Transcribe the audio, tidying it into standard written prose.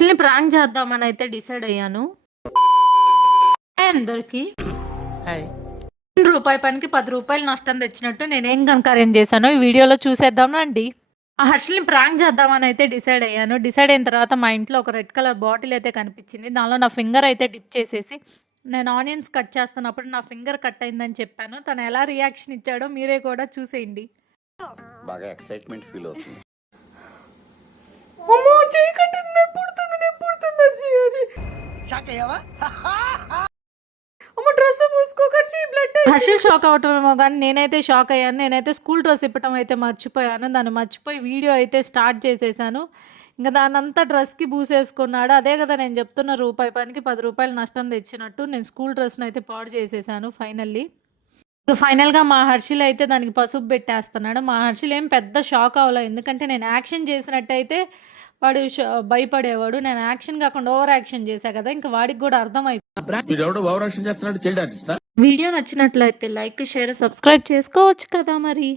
హర్షల్ని prank చేద్దామని అయితే decide అయ్యాను. అందరికి రూపాయి పనికి 10 రూపాయలు నష్టం తెచ్చినట్టు నేనేం కనుక అరేంజ్ చేశానో ఈ వీడియోలో చూసేద్దాం రండి. ఆ హర్షల్ని ప్రాంక్ చేద్దామని అయితే డిసైడ్ అయ్యాను. డిసైడ్ అయిన తర్వాత మా ఇంట్లో ఒక రెడ్ కలర్ బాటిల్ అయితే కనిపించింది. దానిలో నా ఫింగర్ అయితే డిప్ చేసేసి నేను ఆనియన్స్ కట్ చేస్తున్నప్పుడు నా ఫింగర్ కట్ అయిందని చెప్పాను. తను ఎలా రియాక్షన్ ఇచ్చాడో మీరే కూడా చూసేయండి. బాగా ఎక్సైట్మెంట్ ఫీల్ అవుతుంది. అమ్మో చేయి కట్టింది, నొప్పుడుతుంది హర్షల్ షాక్ అవటమేమో కానీ నేనైతే షాక్ అయ్యాను. నేనైతే స్కూల్ డ్రెస్ ఇప్పటం అయితే మర్చిపోయాను. దాన్ని మర్చిపోయి వీడియో అయితే స్టార్ట్ చేసేసాను. ఇంకా దానంతా డ్రెస్కి బూసేసుకున్నాడు. అదే కదా నేను చెప్తున్న రూపాయి పనికి 10 రూపాయలు నష్టం తెచ్చినట్టు నేను స్కూల్ డ్రెస్ని అయితే పాడు చేసేసాను ఫైనల్గా మా హర్షిల్ అయితే దానికి పసుపు పెట్టేస్తున్నాడు. మా హర్షిల్ ఏం పెద్ద షాక్ అవ్వలేదు, ఎందుకంటే నేను యాక్షన్ చేసినట్టయితే వాడు భయపడేవాడు. నేను యాక్షన్ కాకుండా ఓవర్ యాక్షన్ చేశా కదా, ఇంకా వాడికి కూడా అర్థమైపోయింది. వీడియో నచ్చినట్లయితే లైక్, షేర్, సబ్స్క్రైబ్ చేసుకోవచ్చు కదా మరి.